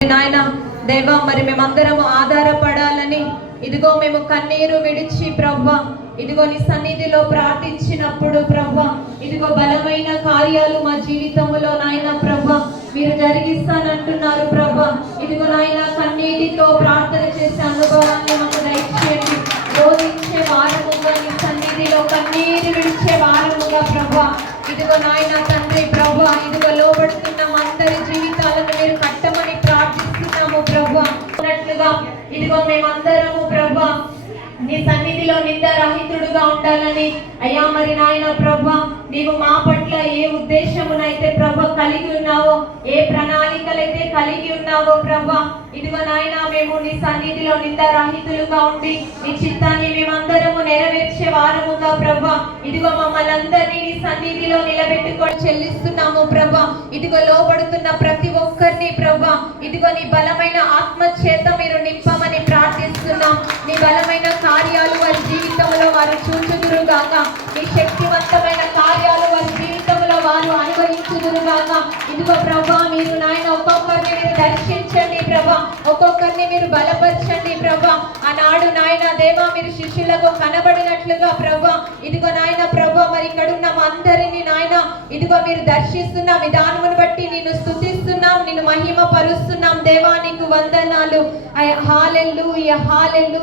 నాయన దేవా, మరి మేమందరము ఆధారపడాలని ఇదిగో మేము కన్నీరు విడిచి ప్రవ్వా ఇదిగో నీ సన్నిధిలో ప్రార్థించినప్పుడు ప్రవ్వా ఇదిగో బలమైన కార్యాలు మా జీవితంలో నాయన ప్రవ్వా మీరు జరిగిస్తానంటున్నారు ప్రవ్వా. ఇదిగో నాయన కన్నీటితో ప్రార్థన చేసే అనుభవాన్ని మాకు దయచేయండి. బోధించే వారముగా నీ సన్నిధిలో కన్నీరు విడిచే వారముగా ప్రవ్వా ఇదిగో నాయన తండ్రి ప్రవ్వా ఇదిగో లోబడుతున్నాం అందరి జీవితాలను మీరు కట్టమని ప్రార్థిస్తున్నాము ప్రవ్వా. ఉన్నట్లుగా ఇదిగో మేమందరము ప్రవ్వా నీ సన్నిధిలో నిందారహితుడుగా ఉండాలని అయ్యా మరి నాయన ప్రభా నీవు మా పట్ల ఏ ఉద్దేశమునైతే ప్రభా కలిగి ఉన్నావో, ఏ ప్రణాళికలైతే కలిగి ఉన్నావో ప్రభా ఇదిగో నాయన మేము నీ సన్నిధిలో నిందారహితులుగా ఉండి నీ చిత్తాన్ని మేమందరము నెరవేర్చే వారముగా ప్రభా ఇదిగో మమ్మల్ని అందరినీ నీ సన్నిధిలో నిలబెట్టుకొని చెల్లిస్తున్నాము ప్రభా. ఇదిగో లోబడుతున్న ప్రతి ఒక్కరిని ప్రభా ఇదిగో నీ బలమైన ఆత్మ చేత మీరు నింపమని ప్రార్థిస్తున్నాం. నీ బలమైన కార్యాలు వారి జీవితంలో వారు చూచుదురుగాక, నీ శక్తివంతమైన కార్యాలు వారి జీవితంలో వారు అనుభవించుదురుగాక. ఇదిగో ప్రభా మీరు నాయన ఒక్కొక్కరిని మీరు దర్శించండి ప్రభా, ఒక్కొక్కరిని మీరు బలపరచండి ప్రభా. ఆనాడు నాయన దేవా మీరు శిష్యులకు కనబడినట్లుగా ప్రభా ఇదిగో నాయన ప్రభా మరి ఇక్కడున్న మా అందరినీ నాయన ఇదిగో మీరు దర్శిస్తున్న విధానమును బట్టి నిన్ను స్తుతిస్తున్నాం, నిన్ను మహిమ పరుస్తున్నాం దేవా. నీకు వందనాలు. హల్లెలూయా, హల్లెలూయా.